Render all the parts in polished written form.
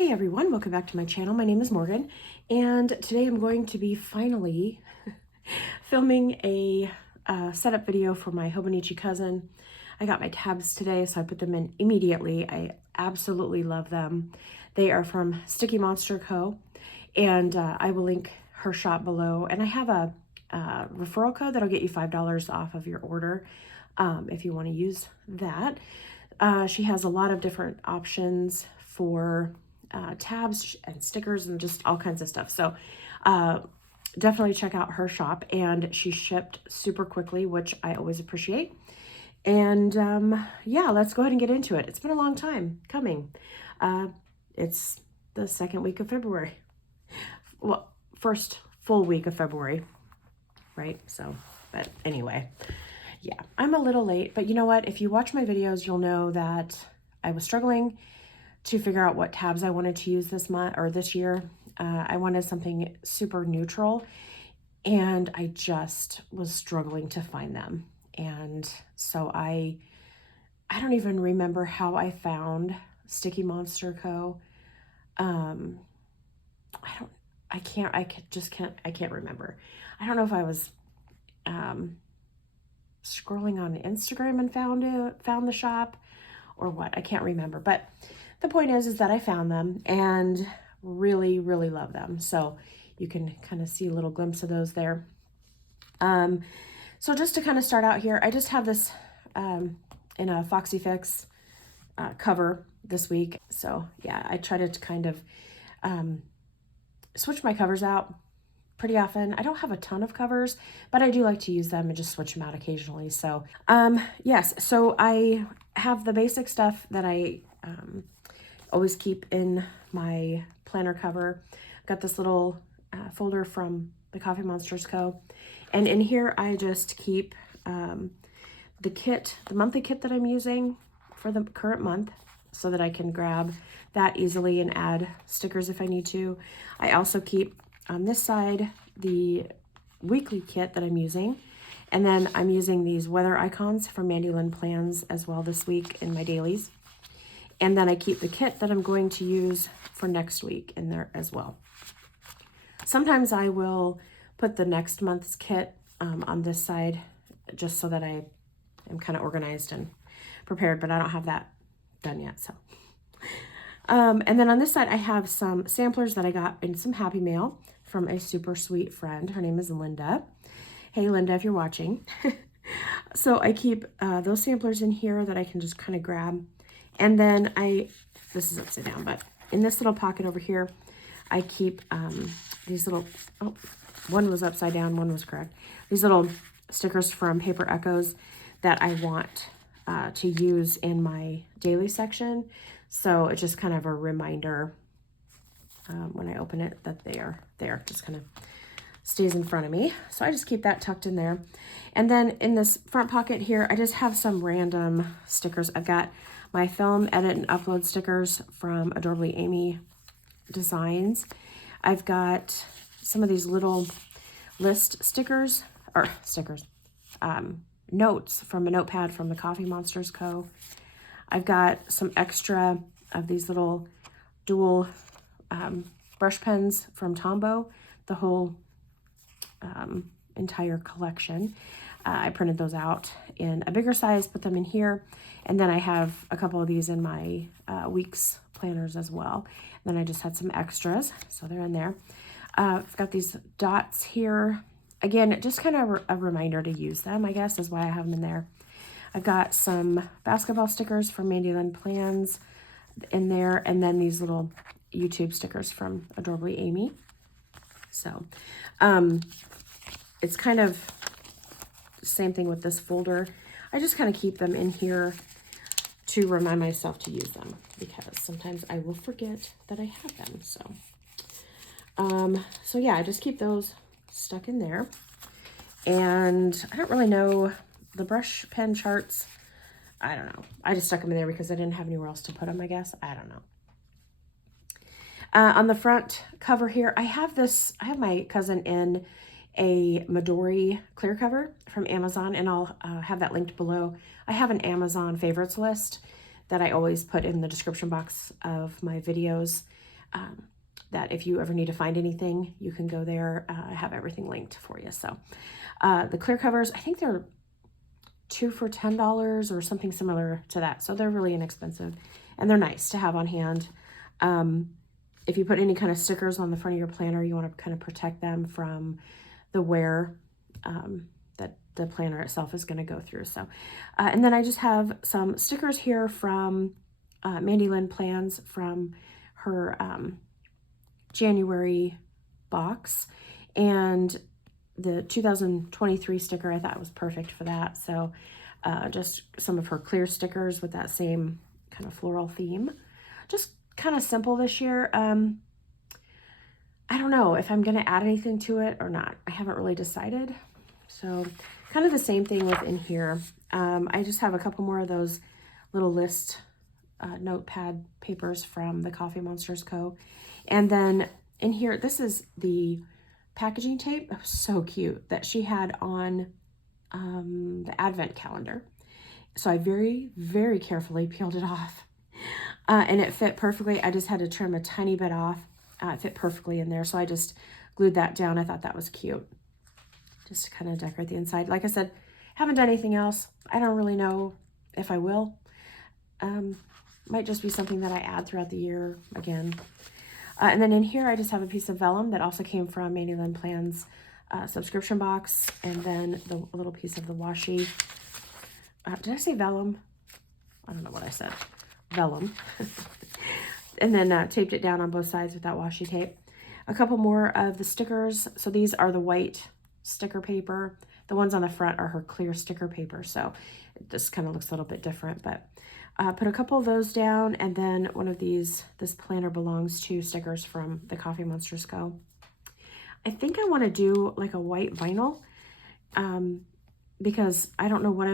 Hey everyone, welcome back to my channel. My name is Morgan, and today I'm going to be finally filming a setup video for my Hobonichi Cousin. I got my tabs today, so I put them in immediately. I absolutely love them. They are from Sticky Monster Co., and I will link her shop below. And I have a referral code that'll get you $5 off of your order if you want to use that. She has a lot of different options for tabs and stickers and just all kinds of stuff. So definitely check out her shop, and she shipped super quickly, which I always appreciate. And yeah, let's go ahead and get into it. It's been a long time coming. It's the second week of February. Well, first full week of February, right? So, but anyway, yeah, I'm a little late, but you know what? If you watch my videos, you'll know that I was struggling to figure out what tabs I wanted to use this month or this year. I wanted something super neutral, and I just was struggling to find them. And so I don't even remember how I found Sticky Monster Co. I can't remember. I don't know if I was scrolling on Instagram and found the shop or what. I can't remember, but the point is that I found them and really, really love them. So you can kind of see a little glimpse of those there. So just to kind of start out here, I just have this in a Foxy Fix cover this week. So yeah, I try to kind of switch my covers out pretty often. I don't have a ton of covers, but I do like to use them and just switch them out occasionally. So yes, so I have the basic stuff that I always keep in my planner cover. I've got this little folder from the Coffee Monsters Co. And in here, I just keep the monthly kit that I'm using for the current month so that I can grab that easily and add stickers if I need to. I also keep on this side the weekly kit that I'm using. And then I'm using these weather icons from Mandy Lynn Plans as well this week in my dailies. And then I keep the kit that I'm going to use for next week in there as well. Sometimes I will put the next month's kit on this side just so that I am kind of organized and prepared, but I don't have that done yet. So, and then on this side, I have some samplers that I got in some Happy Mail from a super sweet friend. Her name is Linda. Hey, Linda, if you're watching. So I keep those samplers in here that I can just kind of grab. And then this is upside down, but in this little pocket over here, I keep these little, one was upside down, one was correct. These little stickers from Paper Echoes that I want to use in my daily section. So it's just kind of a reminder when I open it that they are there, just kind of stays in front of me. So I just keep that tucked in there. And then in this front pocket here, I just have some random stickers. I've got my film edit and upload stickers from Adorably Amy Designs. I've got some of these little list stickers, notes from a notepad from the Coffee Monsters Co. I've got some extra of these little dual brush pens from Tombow, the whole entire collection. I printed those out in a bigger size, put them in here, and then I have a couple of these in my week's planners as well. And then I just had some extras, so they're in there. I've got these dots here. Again, just kind of a reminder to use them, I guess, is why I have them in there. I've got some basketball stickers from Mandy Lynn Plans in there, and then these little YouTube stickers from Adorably Amy. So, it's kind of the same thing with this folder. I just kind of keep them in here to remind myself to use them because sometimes I will forget that I have them. So yeah, I just keep those stuck in there. And I don't really know the brush pen charts. I don't know. I just stuck them in there because I didn't have anywhere else to put them, I guess. I don't know. On the front cover here, I have my cousin in a Midori clear cover from Amazon, and I'll have that linked below. I have an Amazon favorites list that I always put in the description box of my videos. that if you ever need to find anything, you can go there. I have everything linked for you. So the clear covers, I think they're 2 for $10 or something similar to that. So they're really inexpensive and they're nice to have on hand. If you put any kind of stickers on the front of your planner, you want to kind of protect them from the wear that the planner itself is going to go through. So, and then I just have some stickers here from Mandy Lynn Plans from her January box, and the 2023 sticker I thought was perfect for that. So just some of her clear stickers with that same kind of floral theme. Just kind of simple this year. I don't know if I'm going to add anything to it or not. I haven't really decided. So kind of the same thing within here. I just have a couple more of those little list notepad papers from the Coffee Monsters Co. And then in here, this is the packaging tape. It was so cute that she had on the advent calendar. So I very, very carefully peeled it off. And it fit perfectly. I just had to trim a tiny bit off. It fit perfectly in there. So I just glued that down. I thought that was cute. Just to kind of decorate the inside. Like I said, haven't done anything else. I don't really know if I will. Might just be something that I add throughout the year again. And then in here, I just have a piece of vellum that also came from Mandy Lynn Plans subscription box. And then a little piece of the washi. Did I say vellum? I don't know what I said. Vellum. And then taped it down on both sides with that washi tape. A couple more of the stickers. So these are the white sticker paper. The ones on the front are her clear sticker paper. So this kind of looks a little bit different, but put a couple of those down. And then one of these, this planner belongs to stickers from the Coffee Monsters Co. I think I want to do like a white vinyl because I don't know what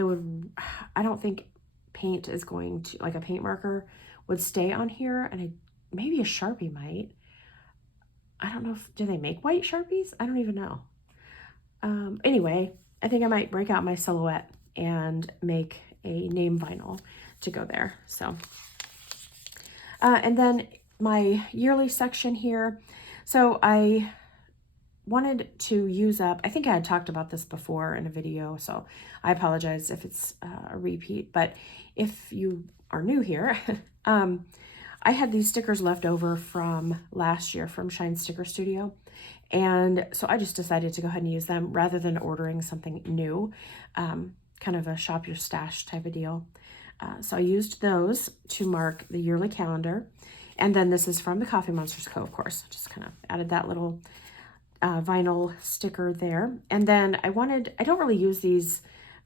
I don't think paint is going to, like a paint marker would stay on here, and maybe a Sharpie might. I don't know do they make white Sharpies? I don't even know. Anyway, I think I might break out my silhouette and make a name vinyl to go there. So, and then my yearly section here. So I wanted to use up, I think I had talked about this before in a video, so I apologize if it's a repeat, but if you are new here, I had these stickers left over from last year from Shine Sticker Studio. And so I just decided to go ahead and use them rather than ordering something new, kind of a shop your stash type of deal. So I used those to mark the yearly calendar. And then this is from the Coffee Monsters Co., of course. Just kind of added that little vinyl sticker there. And then I don't really use these,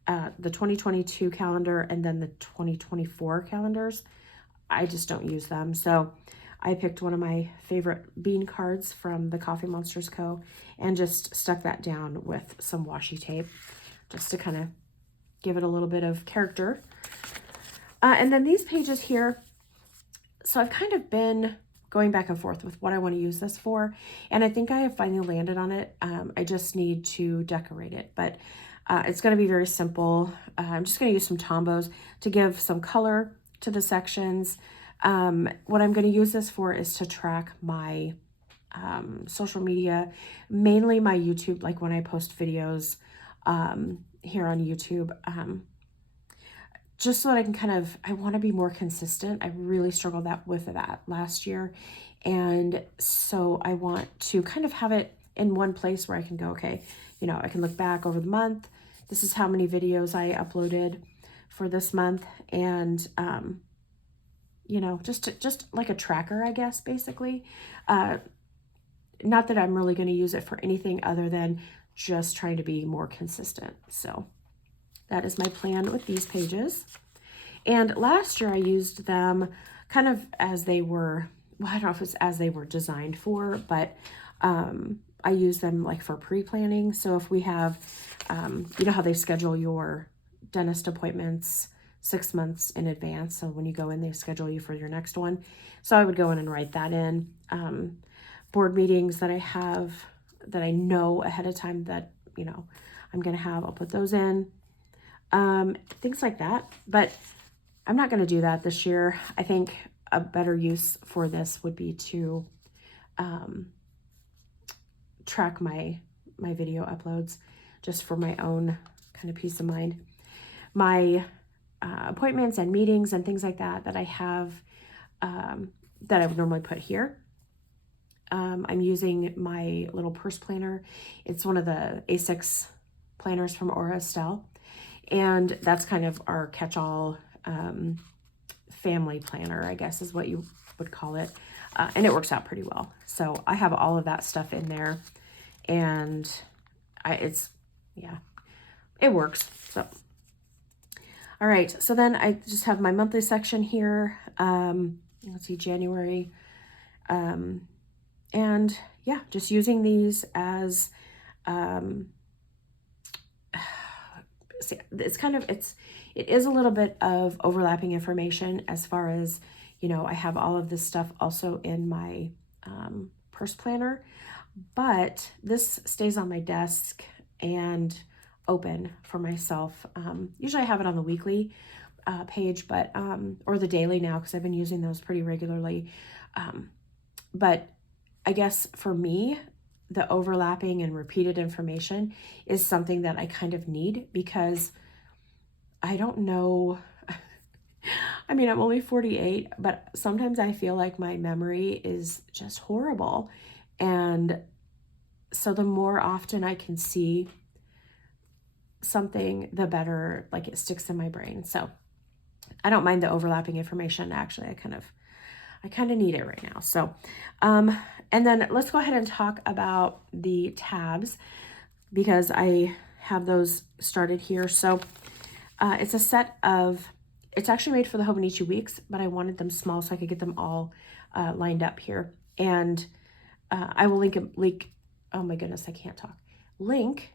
the 2022 calendar and then the 2024 calendars. I just don't use them. So I picked one of my favorite bean cards from the Coffee Monsters Co. and just stuck that down with some washi tape just to kind of give it a little bit of character. And then these pages here, so I've kind of been going back and forth with what I want to use this for, and I think I have finally landed on it. I just need to decorate it, but it's going to be very simple. I'm just going to use some Tombos to give some color to the sections. What I'm going to use this for is to track my social media, mainly my YouTube, like when I post videos here on YouTube, just so that I can kind of, I want to be more consistent. I really struggled with that last year. And so I want to kind of have it in one place where I can go, okay, you know, I can look back over the month. This is how many videos I uploaded for this month. And, you know, just like a tracker, I guess, basically. Not that I'm really going to use it for anything other than just trying to be more consistent. So that is my plan with these pages. And last year I used them kind of as they were, well, I don't know if it's as they were designed for, but I use them like for pre-planning. So if we have, you know how they schedule your dentist appointments 6 months in advance. So when you go in, they schedule you for your next one. So I would go in and write that in. Board meetings that I have, that I know ahead of time that, you know, I'm going to have, I'll put those in. Things like that. But I'm not going to do that this year. I think a better use for this would be to track my video uploads, just for my own kind of peace of mind. My appointments and meetings and things like that I have, that I would normally put here. I'm using my little purse planner. It's one of the A6 planners from Aura Estelle, and that's kind of our catch-all family planner, I guess is what you would call it, and it works out pretty well. So I have all of that stuff in there, and it works. So all right, so then I just have my monthly section here. Let's see, January. And yeah, just using these as, it is a little bit of overlapping information as far as, I have all of this stuff also in my purse planner, but this stays on my desk and open for myself. Usually I have it on the weekly page, but or the daily now, because I've been using those pretty regularly. But I guess for me, the overlapping and repeated information is something that I kind of need, because I don't know. I mean, I'm only 48, but sometimes I feel like my memory is just horrible. And so the more often I can see something, the better, like, it sticks in my brain. So I don't mind the overlapping information. Actually, I kind of need it right now. So, and then let's go ahead and talk about the tabs, because I have those started here. So it's a set of, it's actually made for the Hobonichi weeks, but I wanted them small so I could get them all lined up here. And I will link, oh my goodness, I can't talk. Link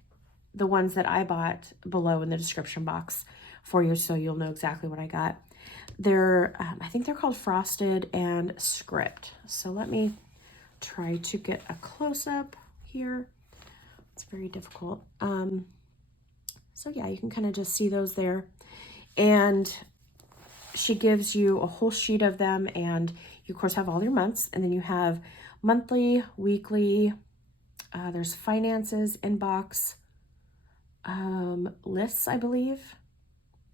the ones that I bought below in the description box for you, so you'll know exactly what I got. They're, I think they're called Frosted and Script. So let me try to get a close-up here. It's very difficult. So yeah, you can kind of just see those there. And she gives you a whole sheet of them, and you of course have all your months, and then you have monthly, weekly, there's finances, inbox, lists, I believe.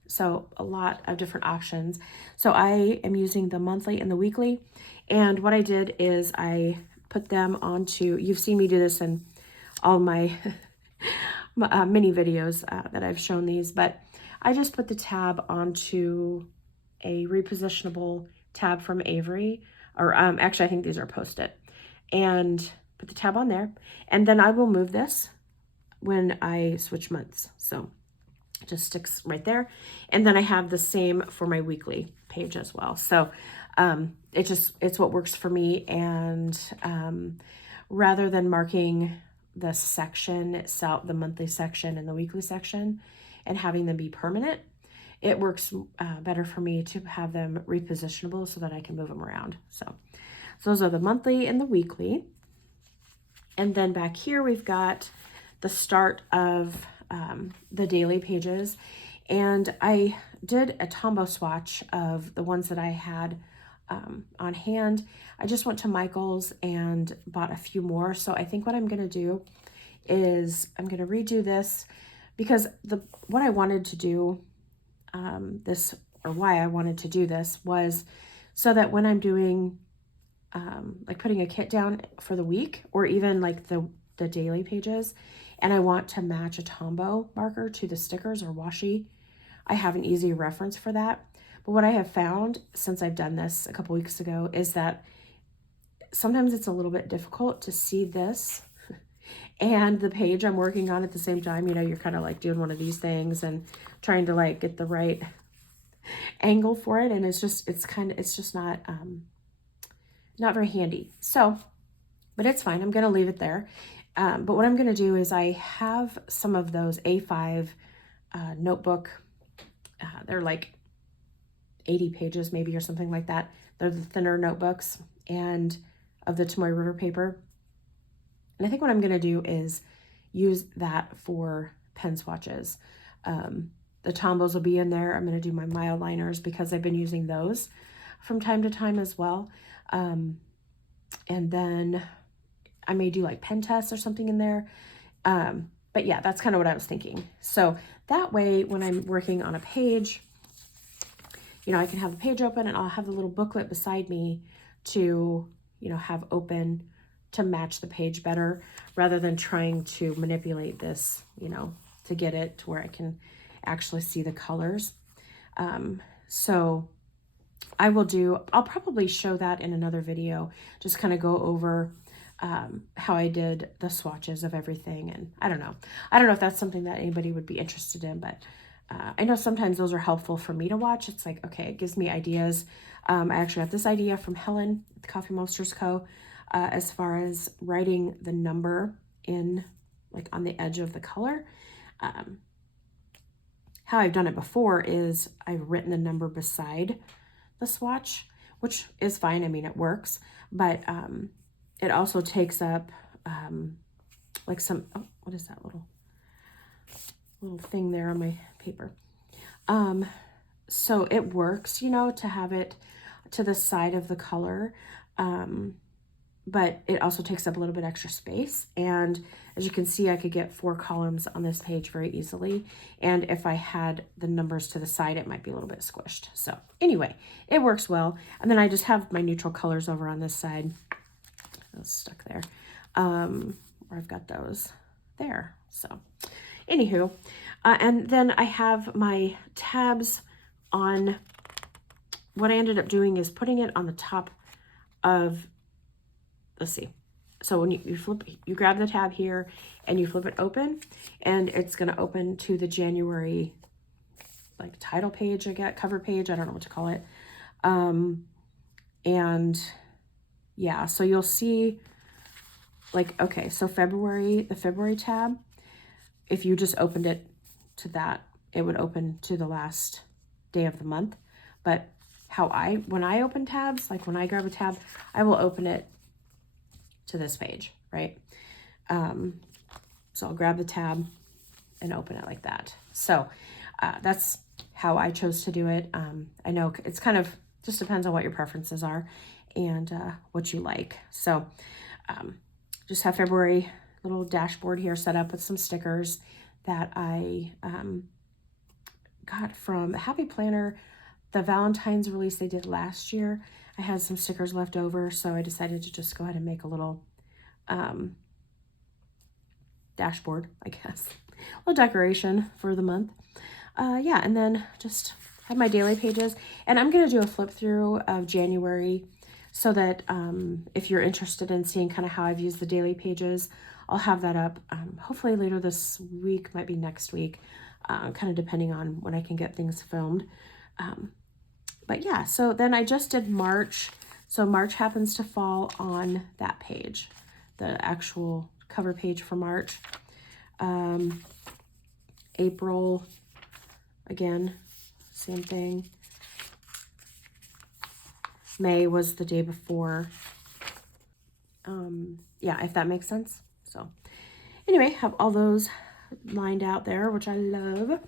So a lot of different options. So I am using the monthly and the weekly. And what I did is I put them onto, you've seen me do this in all my, mini videos that I've shown these, but I just put the tab onto a repositionable tab from Avery, or actually I think these are Post-it, and put the tab on there. And then I will move this when I switch months. So it just sticks right there. And then I have the same for my weekly page as well. So it's what works for me. And rather than marking the section itself, the monthly section and the weekly section, and having them be permanent, it works better for me to have them repositionable so that I can move them around. So those are the monthly and the weekly. And then back here, we've got the start of the daily pages. And I did a Tombow swatch of the ones that I had on hand. I just went to Michael's and bought a few more. So I think what I'm going to do is I'm going to redo this, because what I wanted to do why I wanted to do this was so that when I'm doing like putting a kit down for the week, or even like the daily pages, and I want to match a Tombow marker to the stickers or washi, I have an easy reference for that. But what I have found since I've done this a couple weeks ago is that sometimes it's a little bit difficult to see this and the page I'm working on at the same time. You're kind of like doing one of these things and trying to like get the right angle for it, and it's just not very handy. So, but it's fine. I'm going to leave it there. But what I'm going to do is I have some of those A5 notebook. They're like 80 pages maybe, or something like that. They're the thinner notebooks, and of the Tomoe River paper. And I think what I'm going to do is use that for pen swatches. The Tombows will be in there. I'm going to do my mile liners because I've been using those from time to time as well. And And then I may do like pen tests or something in there. But yeah, that's kind of what I was thinking. So that way, when I'm working on a page, you know, I can have the page open and I'll have the little booklet beside me to, you know, have open to match the page better, rather than trying to manipulate this, you know, to get it to where I can actually see the colors. So I'll probably show that in another video, just kind of go over how I did the swatches of everything. And I don't know if that's something that anybody would be interested in, but I know sometimes those are helpful for me to watch. It's like, okay, it gives me ideas. I actually got this idea from Helen, the Coffee Monsters Co., as far as writing the number in, like, on the edge of the color. How I've done it before is I've written the number beside the swatch, which is fine. I mean, it works, but it also takes up like some, oh, what is that little thing there on my paper? So it works, you know, to have it to the side of the color, but it also takes up a little bit extra space. And as you can see, I could get 4 columns on this page very easily. And if I had the numbers to the side, it might be a little bit squished. So anyway, it works well. And then I just have my neutral colors over on this side. That's stuck there. Where I've got those there. So anywho, and then I have my tabs on. What I ended up doing is putting it on the top of, let's see. So when you flip, you grab the tab here and you flip it open, and it's going to open to the January, like, title page, I get cover page. I don't know what to call it. And yeah, so you'll see, like, okay, so the February tab, if you just opened it to that, it would open to the last day of the month. But when I open tabs, like when I grab a tab, I will open it to this page, right? So I'll grab the tab and open it like that. So that's how I chose to do it. I know it's kind of just depends on what your preferences are and what you like. So just have February little dashboard here set up with some stickers that I got from Happy Planner. The Valentine's release they did last year, I had some stickers left over, so I decided to just go ahead and make a little dashboard, I guess. A little decoration for the month. Yeah, and then just have my daily pages. And I'm going to do a flip through of January so that if you're interested in seeing kind of how I've used the daily pages, I'll have that up hopefully later this week, might be next week, kind of depending on when I can get things filmed. But yeah, so then I just did March. So March happens to fall on that page, the actual cover page for March. April, again, same thing. May was the day before. Yeah, if that makes sense. So anyway, have all those lined out there, which I love.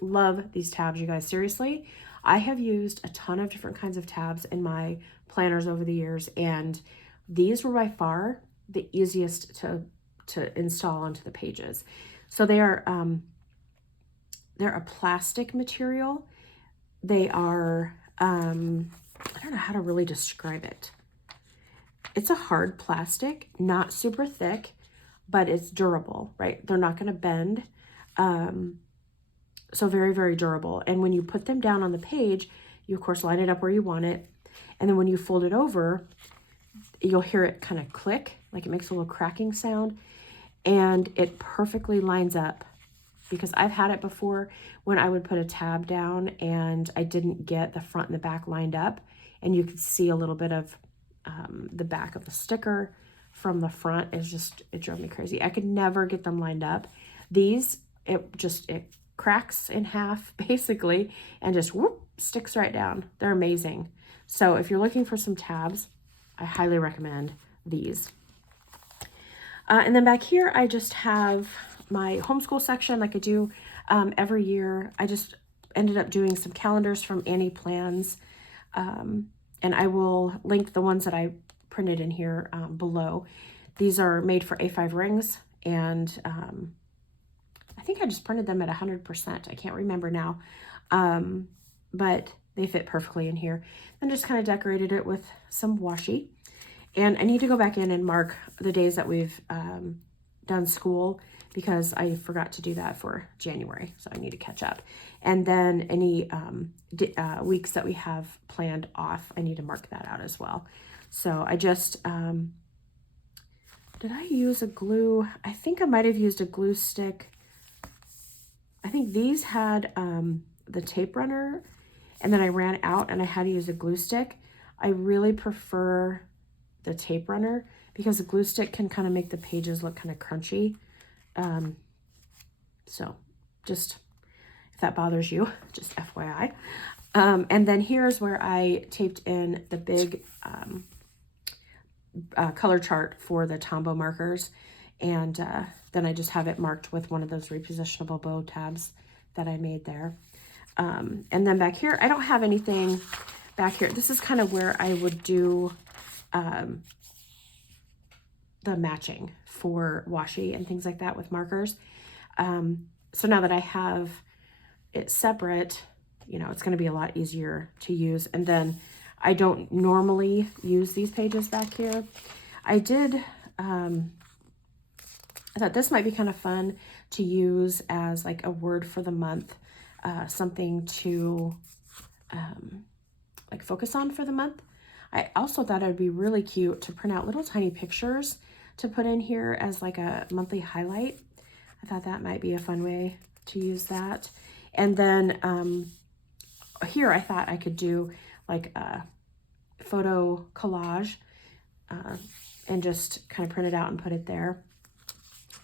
Love these tabs, you guys. Seriously, I have used a ton of different kinds of tabs in my planners over the years, and these were by far the easiest to install onto the pages. So they're a plastic material. They are I don't know how to really describe it. It's a hard plastic, not super thick, but it's durable, right? They're not going to bend. So very, very durable. And when you put them down on the page, you of course line it up where you want it. And then when you fold it over, you'll hear it kind of click, like it makes a little cracking sound. And it perfectly lines up, because I've had it before when I would put a tab down and I didn't get the front and the back lined up. And you could see a little bit of the back of the sticker from the front. It drove me crazy. I could never get them lined up. These, it cracks in half basically and just whoop, sticks right down. They're amazing. So if you're looking for some tabs, I highly recommend these. And then back here, I just have my homeschool section like I do every year. I just ended up doing some calendars from Annie Plans. And I will link the ones that I printed in here below. These are made for A5 rings, and I think I just printed them at 100%. I can't remember now, but they fit perfectly in here. And just kind of decorated it with some washi. And I need to go back in and mark the days that we've done school, because I forgot to do that for January, so I need to catch up. And then any weeks that we have planned off, I need to mark that out as well. So I just, did I use a glue? I think I might have used a glue stick. I think these had the tape runner, and then I ran out and I had to use a glue stick. I really prefer the tape runner because the glue stick can kind of make the pages look kind of crunchy. So just, if that bothers you, just FYI. And then here's where I taped in the big color chart for the Tombow markers. And then I just have it marked with one of those repositionable bow tabs that I made there. And then back here, I don't have anything back here. This is kind of where I would do the matching for washi and things like that with markers. So now that I have it separate, you know, it's going to be a lot easier to use. And then I don't normally use these pages back here. I did, I thought this might be kind of fun to use as like a word for the month, something to like focus on for the month. I also thought it would be really cute to print out little tiny pictures to put in here as like a monthly highlight. I thought that might be a fun way to use that. And then here I thought I could do like a photo collage and just kind of print it out and put it there.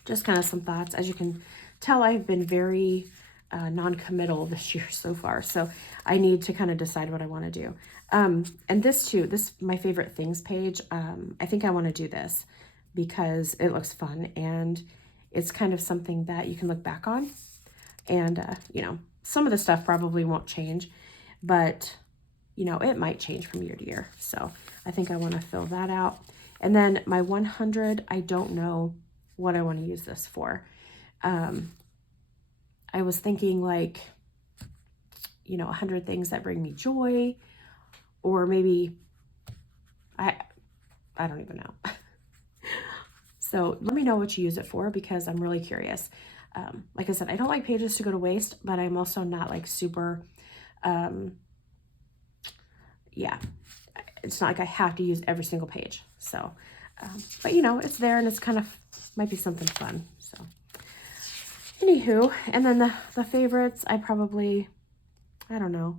Just kind of some thoughts. As you can tell, I've been very non-committal this year so far, so I need to kind of decide what I want to do. And this too, this my favorite things page. I think I want to do this because it looks fun and it's kind of something that you can look back on. And you know, some of the stuff probably won't change, but you know, it might change from year to year. So I think I want to fill that out. And then my 100, I don't know what I want to use this for. I was thinking like, you know, 100 things that bring me joy, or maybe I don't even know. So let me know what you use it for, because I'm really curious. Like I said, I don't like pages to go to waste, but I'm also not like super, yeah, it's not like I have to use every single page. So, but you know, it's there and it's kind of, might be something fun. So anywho, and then the favorites, I probably, I don't know,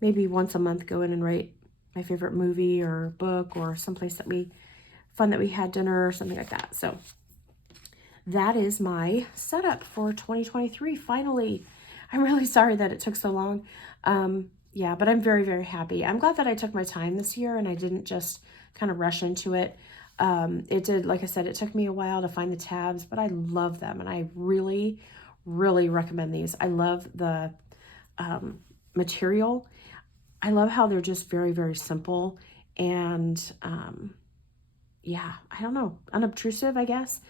maybe once a month go in and write my favorite movie or book or someplace that fun that we had dinner or something like that. So that is my setup for 2023. Finally, I'm really sorry that it took so long. Yeah, but I'm very, very happy. I'm glad that I took my time this year and I didn't just kind of rush into it. It did, like I said, it took me a while to find the tabs, but I love them and I really, really recommend these. I love the material. I love how they're just very, very simple and yeah, I don't know, unobtrusive, I guess.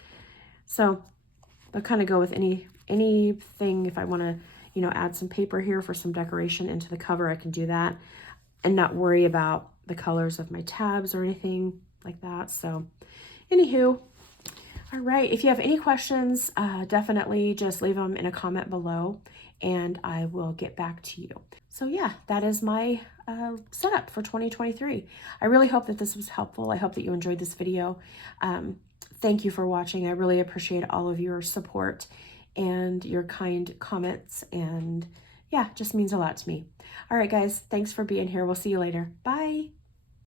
So they'll kind of go with anything. If I want to, you know, add some paper here for some decoration into the cover, I can do that and not worry about the colors of my tabs or anything like that. So anywho, all right, if you have any questions, definitely just leave them in a comment below and I will get back to you. So yeah, that is my setup for 2023. I really hope that this was helpful. I hope that you enjoyed this video. Thank you for watching. I really appreciate all of your support and your kind comments, and yeah, just means a lot to me. All right, guys, thanks for being here. We'll see you later. Bye.